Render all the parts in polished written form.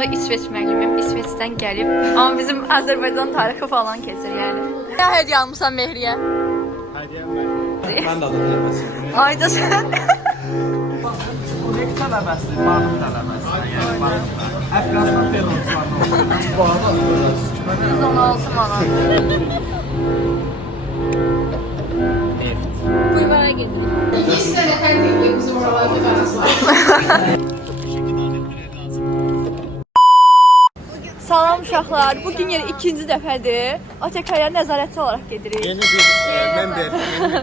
maraqlandığı İsveç müəllimim, İsveçdən gəlib. Amma bizim Azərbaycan tarixi falan keçir yəni. Nə hədiyyə almısan Mehriyə? Hədiyyə mən də adı tələbəsiyim. Ayda sən. Bu ne tələbəsi? Barın tələbəsi. Yəni barın. Əfqanıstan terrorçularına. Bu arada 116 manat. Buyurmaya gedirik. İki tane tertemiz bizim oralarda qaraslar. Salam uşaqlar. Bugün yenə ikinci dəfədir. ATK-ya nəzarətçi olaraq gedirik. yeni bir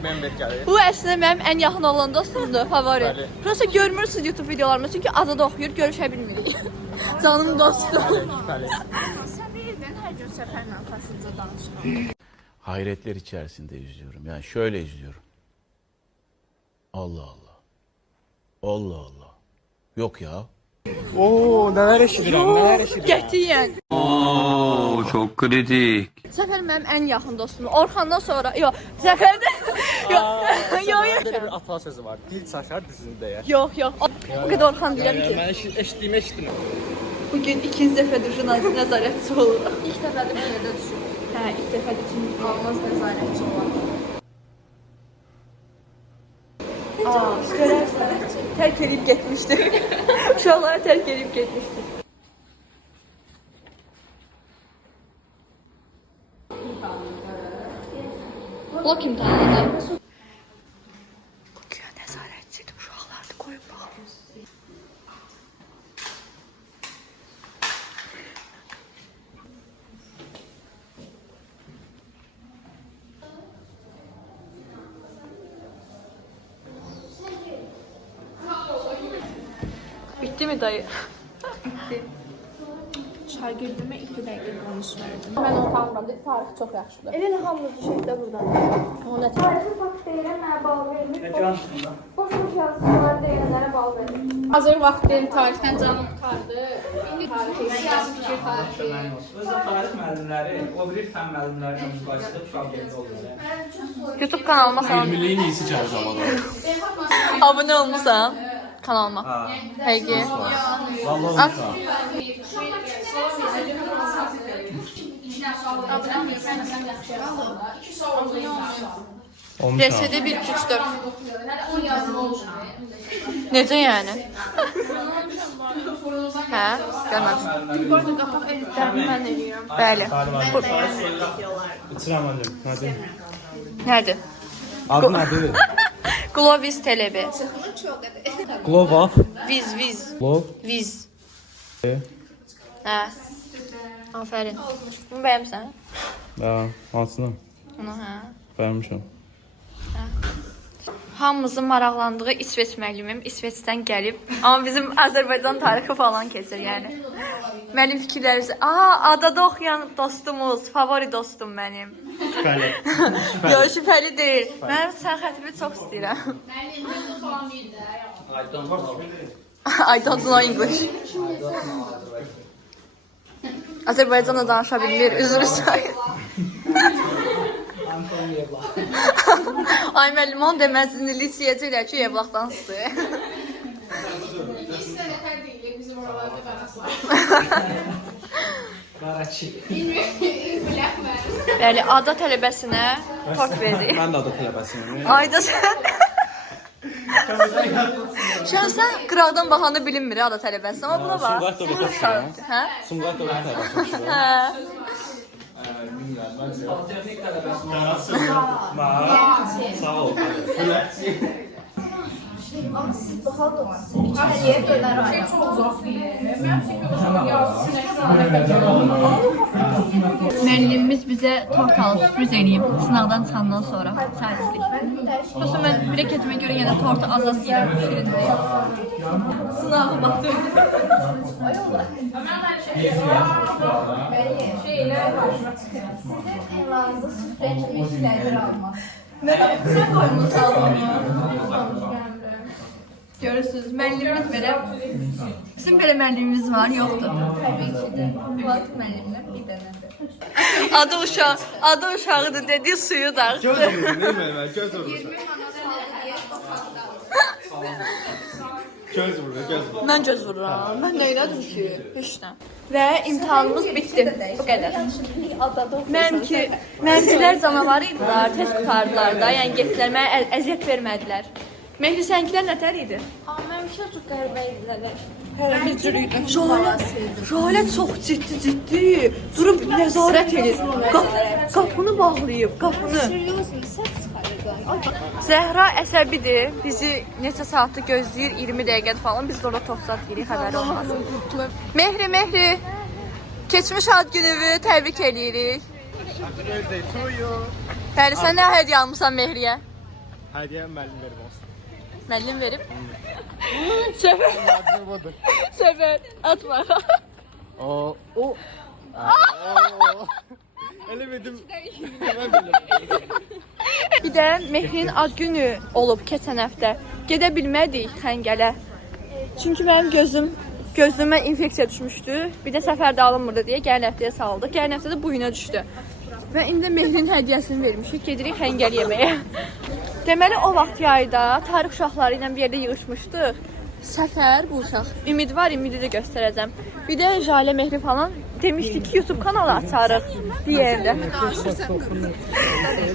member gəlir. Bu əslində mənim ən yaxın olan dostumdur, favori. Bəli. Prosta görmürsünüz YouTube videolarımda çünki adı da oxuyur, görüşə bilmirik. Canım dostum. Bəli. Sen değildin her gün seferin arkasında danışan. Hayretler içerisinde izliyorum. Yani şöyle izliyorum. Allah Allah. Allah Allah. Yok ya. Oo, nələr eşidirəm, nələr eşidirəm. Qətiyyən. Oo, çok kritik. Səfər mənim ən yaxın dostumdur. Orxandan sonra, yox, Səfərdə. Yox. Belə bir atasözü var. Dil çaşar dizini dəyər. Yox. O qədər Orxan deyirəm ki. Mən eşitdiyimi eşitdim. Bugün ikinci dəfədir nəzarətçi oluruq. İlk dəfədir bir yerdə düşürük. Hə, ilk dəfədir ki, almaz nəzarətçi olaq. Görərsən, tərk edib getmişdir. Uşaqları tərk edib getmişdir. Blok imtahanıdır. Bugün nəzarətçidir, uşaqlarını qoyub baxıyoruz. Bitti mi dayı? Bitti. Şagirdime 2 dakika konuşmadım. Ben utanmıram. Tarix çox yaxşıdır. Elə də hamımız düşək də buradan. O nə? Tarixi fakt deyilənlərə bal verilir. Boş-boş yazılar deyilənlərə bal verilir. Hazır vaxtım tarixdən canım tutardı. İndi tarixi, siyasi fikir tarixi. Özü tarix müəllimləri, o biri fən müəllimləri ilə müqayisədə şagird olur. YouTube kanalıma salam. Milliyin iyisi gəlir zamanda. Abone olmusan kanalıma. Həqiqi. Vallahi RSD 1 2 3 4. Necə yəni? Hə, görmədim. Bu arada qapaq editlərini mən eləyirəm. Bəli. İçirəm annem. Nədir? Nədir? Adı nədir? Glovis TLB. Glove up. Viz. Glove. Viz. Hə. Aferin. Bunu bəyəmsən? Ha, hansını? Bunu hə. Vermişəm. Hamımızın maraqlandığı İsveç müəllimim İsveçdən gəlib. Amma bizim Azərbaycan tarixi falan keçir yəni. Mənim fikirlərimiz, adada oxuyan dostumuz, favori dostum mənim. Şübhəli. Yox, şübhəli deyil. Mənim sən xətimi çox istəyirəm. I don't know English. Azərbaycanla danışa bilmir, üzr istəyir. Ay müəllim, onu deməzsin, lisiyəcəklər ki, evlaqdan istəyir. İki tane tertemiz bizim oralarda qaraslar. Qaraçı. Bilməm. Bəli, ada tələbəsinə tort verdik. Mən də adı tələbəsiyim. Ayda sən... Sən qıraqdan baxanda bilinmir ada tələbəsin, amma buna bax. Sumqayıt da oxuyursan. Hə? Sumqayıt da tələbəsi. Hə. Texnik tələbəsi. Sağ ol. Ama siz daha doğrusu içeriye döner ayak. Müəllimimiz bizə tort alıb sürpriz eləyib sınavdan çıxandan sonra səhərçilik. Prosta mən bilək etmə görə yenə tortu az yeyirəm, şirin deyil. Sınavı baxdım. Sizin evranızda süfreci işleri almaz. Mən qoymuş aldım. Görürsünüz, müəllimimiz belə, bizim belə müəllimimiz var, yoxdur. Tabii ki de. Fuat müəllimlə bir dənədir. Adı uşağıdır dedi, suyu da. Göz vurdu, değil mi? Göz vurdu. Göz vurur, göz vurur. Mən göz vururam. Mən nə elədim ki? Heç nə. Və imtahanımız bitdi. Bu qədər. Mənimkilər canavar idilər, test qutardılar da. Yəni getdilər, mənə əziyyət vermədilər. Mehri sənkilər nətər idi? Mənimki çox qəribə idilər. Hər bir cür idi. Şahilə çox ciddi. Durub nəzarət edir. Qapını bağlayıb, qapını. Səs çıxarır. Zəhra əsəbidir. Bizi neçə saatdır gözləyir, 20 dəqiqədir falan. Biz də orada toxsat yeyirik, xəbəri olmaz. Mehri. Keçmiş ad gününü təbrik eləyirik. Bəli, sən nə hədiyyə almısan Mehriyə? Hədiyyə müəllim verir olsun. Müəllim verib. Səfər, atma. Elə dedim. Bir də Mehrin ad günü olub keçən həftə. Gedə bilmədik Xəngələ. Çünki mənim gözümə infeksiya düşmüşdü. Bir də səfərdə alınmırdı deyə gələn həftəyə saldıq. Gələn həftə də bu günə düşdü. Və indi Mehrin hədiyyəsini vermişik. Gedirik Xəngəl yeməyə. Deməli o vaxt yayda tarix uşaqları ilə bir yerdə yığışmışdıq. Səfər bu uşaq. Ümid var, ümidi də göstərəcəm. Bir də Jalə Mehri falan demişdi ki, YouTube kanalı açarıq bir yerdə.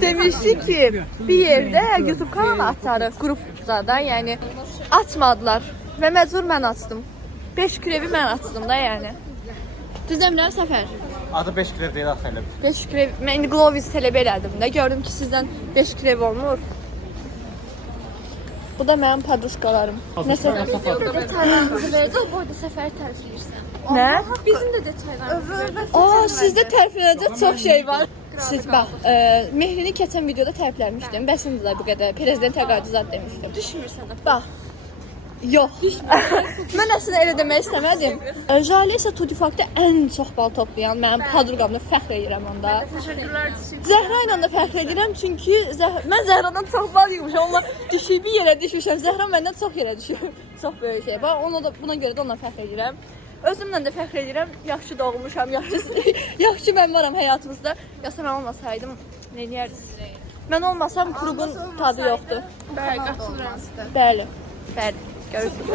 Demişdi ki, bir yerdə YouTube kanalı açarıq qrupda da, yəni açmadılar və məcbur mən açdım. 5 krevi mən açdım da, yəni. Düz demirəm Səfər? Adı 5 krev deyil axı elə. 5 krev, mən indi Glovis tələb elədim də, gördüm ki, sizdən 5 krev olmur. Bu da mənim paduşkalarım. Nəsə? Bizim də detaylarımızı verdi, o boyda səfəri tərifləyirsən. Nə? Bizim də detaylarımızı. Aa, sizdə təriflənəcək çox şey var. Siz bax, Mehrini keçən videoda tərifləmişdim. Bəs indi də bu qədər prezident təqaüdüzat demişdim. Düşmürsən. Bax. Yox. Mən əslində elə demək istəmədim. Jalə isə Tutifakda ən çox bal toplayan mənim padruqamla fəxr edirəm onda. Zəhra ilə də fəxr edirəm çünki mən Zəhradan çox bal yığmışam. Onlar düşüb bir yerə düşmüşəm. Zəhra məndən çox yerə düşüb. Çox böyük şey. Bax, buna görə də ona fəxr edirəm. Özümlə də fəxr edirəm. Yaxşı doğulmuşam, yaxşı mən varam həyatımızda. Yoxsa mən olmasaydım, nə edərdiniz? Mən olmasam klubun tadı yoxdur. Bəli, qatılıram sizə. Bəli. Görürsünüz.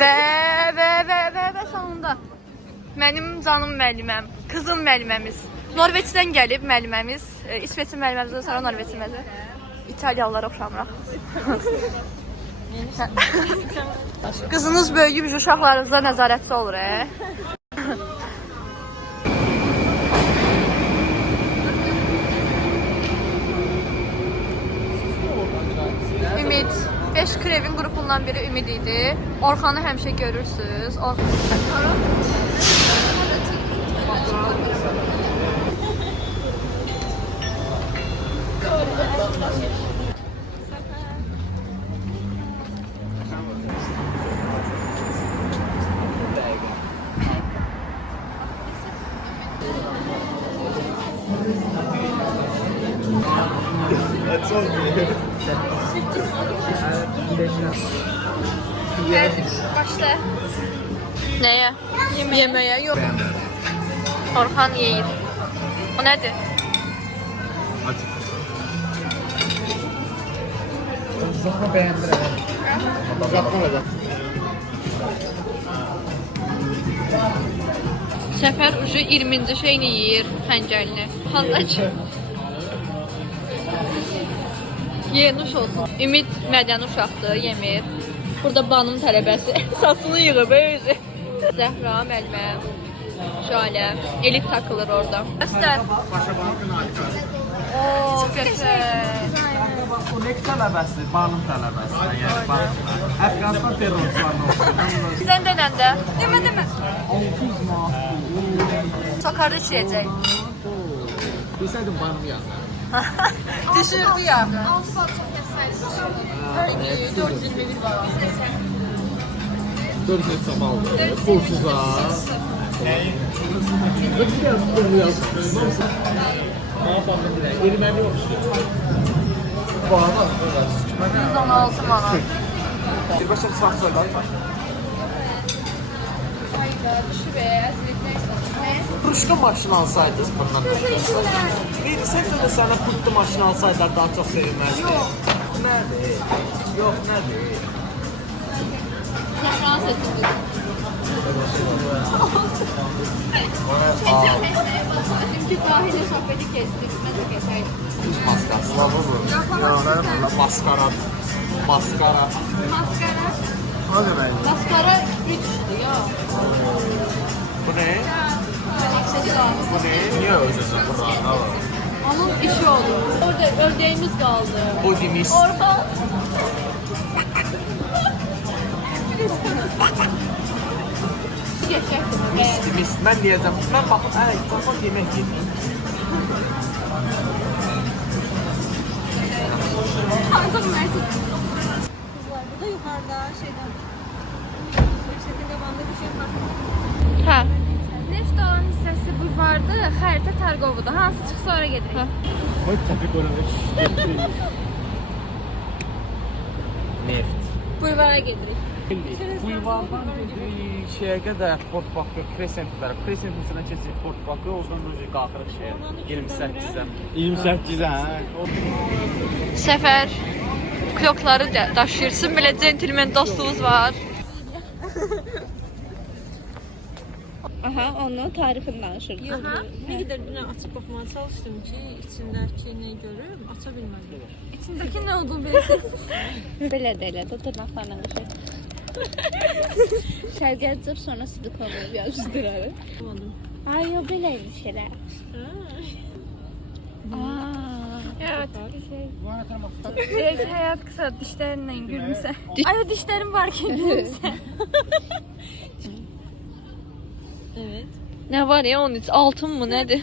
Və sonunda mənim canım müəlliməm, qızım müəlliməmiz. Norveçdən gəlib müəlliməmiz. İsveçin müəlliməmizdən sonra Norveçin müəlliməmiz. İtalyalılara oxşamıraq. Qızınız böyüyüb uşaqlarınızda nəzarətçi olur, Ümid. 5 krevin qrupundan biri Ümid idi. Orxanı həmişə görürsünüz. Başla. Nəyə? Yeməyə. Yox. Orxan yeyir. O nədir? Zahra bəyəndir elə. Zahra elə. Səfər ucu 20-ci şeyini yeyir, xəncəlini. Xandacı. Yenuş olsun. Ümid mədəni uşaqdır, yemir. Burada banım tələbəsi. Saçını yığıb özü. Zəhra, müəllimə, Jalə, Elif takılır orada. Bəstər. Ooo, qəşəng. O ne tələbəsi? Banım tələbəsi. Yəni banım. Əfqanistan terrorçularına oxşuyur. Sən denəndə. Demə. 600 manat. Sokarda içirəcək. Bilsəydin banım yazar. Düşürdü ya. 6 bal çox yazsaydın. 421 var. 400 samaldı. Pulsuz var. Erməni oxşuyur. Bu adam 116 manat. birbaşa sağ soydan. Pruşka maşını alsaydınız bundan. Sen de sana kurtlu maşını alsaydılar daha çok sevinmezdi. Yok. Nedir? Yok nedir? Şaşran seçildi. Çünkü Bahir'le sohbeti kestik. Ben de keseydim. Yüz maskarası var bu. Maskara. Maskara. Maskara. O demek. Maskara düştü ya. Bu ne? Aksedi lazım. Bu ne? Niye özeceğim burada? Onun işi oldu. Orada ördeğimiz kaldı. Bu dimis. Orhan. Geçecektim. Dimis. Ben diyeceğim. Ben bakıp bak yemek yiyeyim. Kanka Mert'in. Bu da yukarıda şeyden. Şekilde banda bir şey var. Hə. Neft dağın hissəsi bulvardı, xəritə Tərqovuda. Hansı çıxsa ora gedirik? Koy tepik olarak. Neft. Bulvara gedirik. Bulvardan gedirik şeye kadar Port Bakı, Crescent var. Crescent'in içinden keçirik Port Bakı, o zaman da qalxırıq şeye. 28'e. 28'e ha. Səfər klokları daşıyırsın. Belə centilmen dostluğumuz var. Aha, onun tarifini danışırdı. Yox, Ne kadar dünə açıb baxmağa çalışdım ki, içindəkini görüm, aça bilmədim. İçindəki nə olduğunu bilirsiniz? Belə də elə, dırnaqlarla qışır. Şərqət cıb, sonra silik olur, yapışdırarım. Ay, o beləymiş elə. Evet. Direkt hayat kısa dişlerinle gülümse. Ay dişlerim varken gülümse. Evet. Nə var ya onun içi? Altın mı nədir?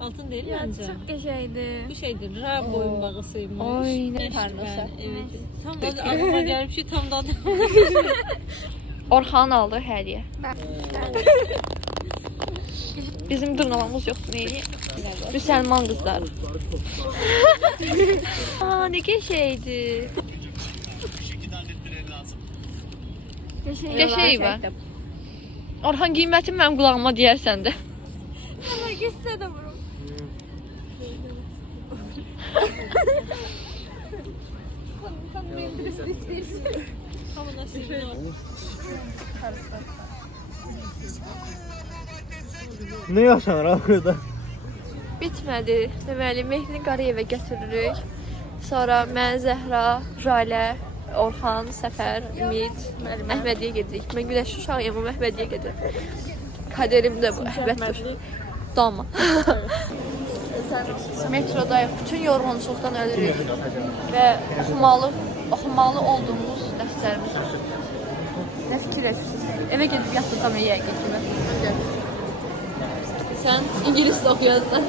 Altın değil Ya bence. çok geçeydi. Bu şeydir, ra boyun bağısıymış. Ay, ne Güneş parnosu. ben, evet. Tam da aklıma gəlib şey, tam da adı. Orxan aldı hədiyyə. Bizim dırnağımız yoxdur neyini? Müsəlman qızları. Aa, ne geçeydi. Geçey var. Orxan qiymətin mənim qulağıma deyərsən də. Sana gitse de vurum. Tam nasibini var. Ne yaşanır burada? Bitmədi. Deməli, Mehdini Qarayevə gətiririk. Sonra mən, Zəhra, Jalə, Orxan, Səfər, Ümid, Əhmədiyə gedirik. Mən Güləş uşağıyam, o Əhmədiyə gedir. Kaderim də bu, əhvətdir. Dama. Metrodayıq. Bütün yorğunluqdan ölürük. Və oxumalı olduğumuz dərslərimiz var. Nə fikir edirsiniz? Evə gedib yatdıqam yəqin kimi. Sen İngiliz de okuyorsun.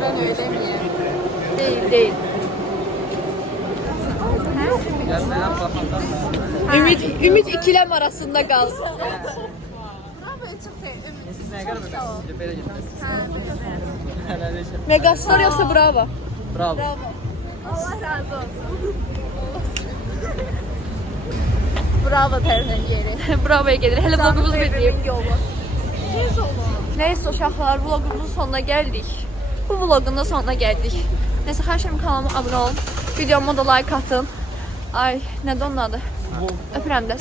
Ben öyle miyim? Değil, değil. Ümit ikilem arasında kalsın. Megastar yoksa bravo. Bravo. Allah razı olsun. Bravo terden yeri. Bravo'ya gelir. Hele vlogumuzu bitireyim. Neyse uşaqlar, vlogumuzun sonuna geldik. Bu vlogun da sonuna geldik. Neyse, her şeyim kanalıma abone olun. Videoma da like atın. Ay, nədir onun adı? Öpürəm də.